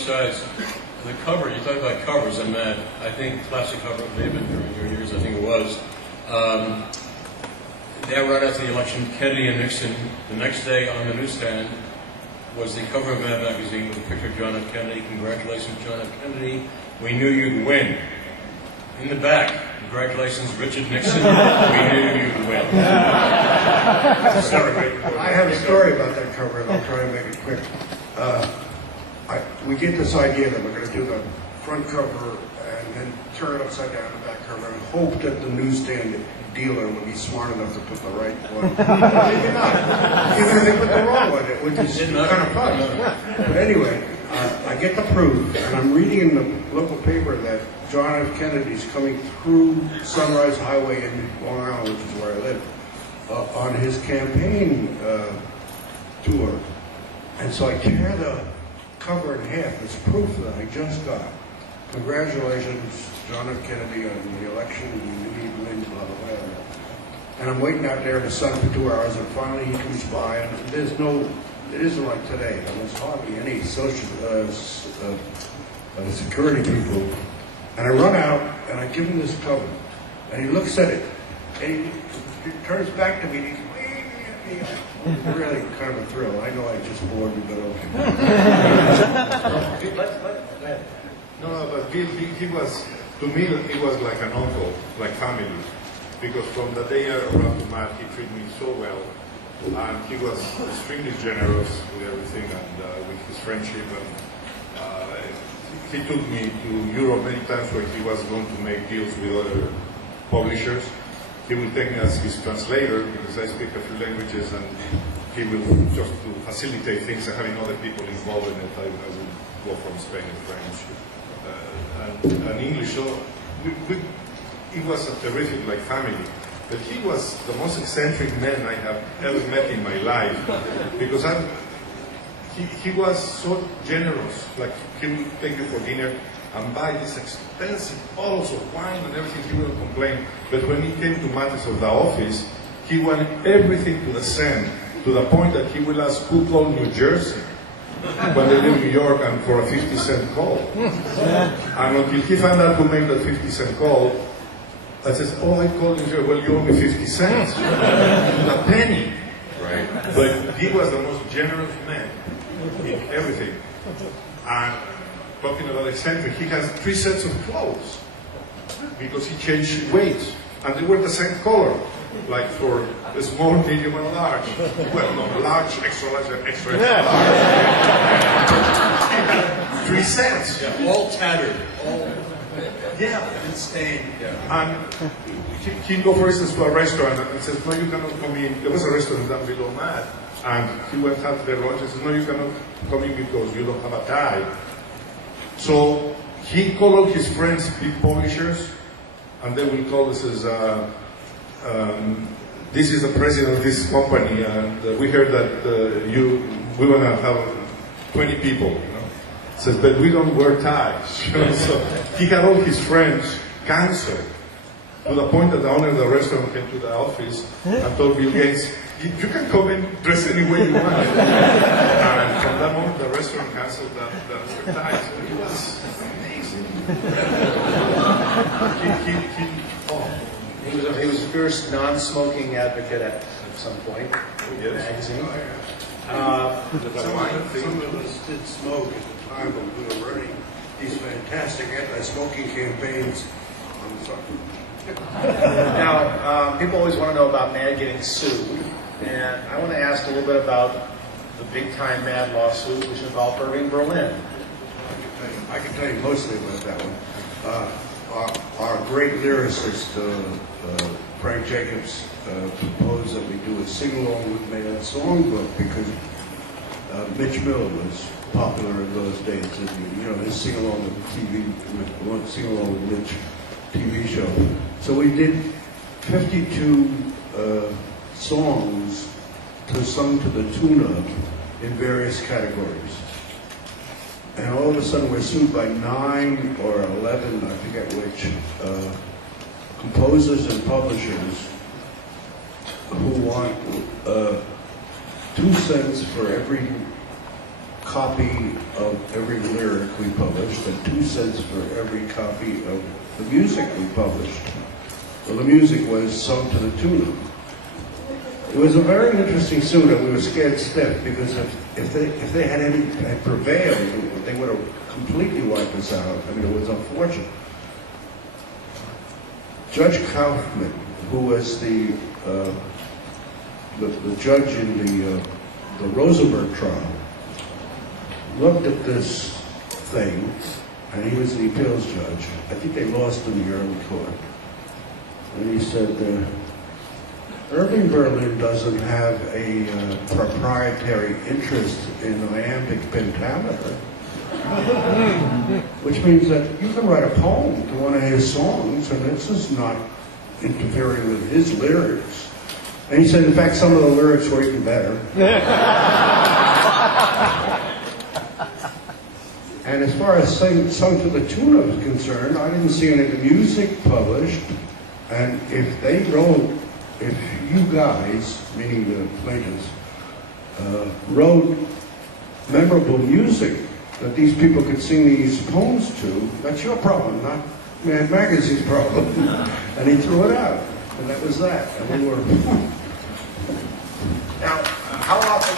both sides. The cover, you talk about covers, and I think classic cover may have been during your years, I think it was. That right after the election, Kennedy and Nixon, the next day on the newsstand was the cover of Mad magazine with a picture of John F. Kennedy. Congratulations, John F. Kennedy. We knew you'd win. In the back, congratulations, Richard Nixon. We knew you'd win. I have a story about that cover, and I'll try and make it quick. We get this idea that we're going to do the front cover and then turn it upside down the back cover and hope that the newsstand dealer would be smart enough to put the right one. Maybe not. Even if they put the wrong one, which is kind of fun. But anyway, I get the proof, and I'm reading in the local paper that John F. Kennedy's coming through Sunrise Highway in Long Island, which is where I live, on his campaign tour. And so I tear the cover in half. It's proof that I just got. Congratulations, John F. Kennedy, on the election. You knew he'd win, blah, blah, blah. And I'm waiting out there in the sun for 2 hours, and finally he comes by, and it isn't like today. There's hardly any social security people. And I run out, and I give him this cover, and he looks at it, and he turns back to me, and he's waving at me. Really kind of a thrill. I know I just bored you, but okay. No, but he was, to me, he was like an uncle, like family. Because from the day I arrived to Matt, he treated me so well. And he was extremely generous with everything and with his friendship. And he took me to Europe many times where he was going to make deals with other publishers. He will take me as his translator because I speak a few languages, and he will just to facilitate things and having other people involved in it. I will go from Spain and French and English. So he was a terrific like family. But he was the most eccentric man I have ever met in my life because he was so generous. Like he would take you for dinner and buy these expensive bottles of wine and everything. He wouldn't complain. But when he came to matters of the office, he wanted everything to the cent, to the point that he will ask who called New Jersey when they live in New York and for a 50-cent call. And until he found out who made that 50-cent call, I says, oh, I called New Jersey. Well, you owe me 50 cents. A penny. Right? But he was the most generous man in everything. And talking about eccentric, he has 3 sets of clothes because he changed weight. And they were the same color, like for a small, medium, and large. Well, no, large, extra large, and extra large. 3 sets. Yeah, all tattered. All and stained. Yeah. And he'd go, for instance, to a restaurant and says, no, you cannot come in. There was a restaurant down below Matt. And he went out to the lunch and says, no, you cannot come in because you don't have a tie. So he called all his friends, big publishers, and they will call us as, this is the president of this company, and we heard that we want to have 20 people, you know. Says, but we don't wear ties. So he had all his friends canceled to the point that the owner of the restaurant came to the office and told Bill Gates, you can come and dress any way you want. And from that moment, the restaurant canceled the ties. It was amazing. He was a fierce non-smoking advocate at some point. Yes. Magazine. Some of us did smoke at the time, but we were running these fantastic anti-smoking campaigns on the side. Now, people always want to know about Mad getting sued, and I want to ask a little bit about the big-time Mad lawsuit, which involved Irving Berlin. I can tell you mostly about that one. Our great lyricist, Frank Jacobs, proposed that we do a sing-along with Mad songbook because Mitch Miller was popular in those days. And, you know, his sing-along with sing-along with Mitch TV show. So we did 52 songs sung to the tune of in various categories. And all of a sudden we're sued by 9 or 11, I forget which, composers and publishers who want 2 cents for every copy of every lyric we published and 2 cents for every copy of the music we published. Well, the music was sung to the tune of. It was a very interesting suit, and we were scared stiff because if they had prevailed, they would have completely wiped us out. I mean, it was unfortunate. Judge Kaufman, who was the judge in the Rosenberg trial, looked at this thing, and he was the appeals judge. I think they lost in the early court. And he said, Irving Berlin doesn't have a proprietary interest in iambic pentameter, which means that you can write a poem to one of his songs, and this is not interfering with his lyrics. And he said, in fact, some of the lyrics were even better. And as far as sung to the tune is concerned, I didn't see any of the music published. And if you guys, meaning the plaintiffs, wrote memorable music that these people could sing these poems to, that's your problem, not Mad Magazine's problem. And he threw it out. And that was that. And we were... Now, how often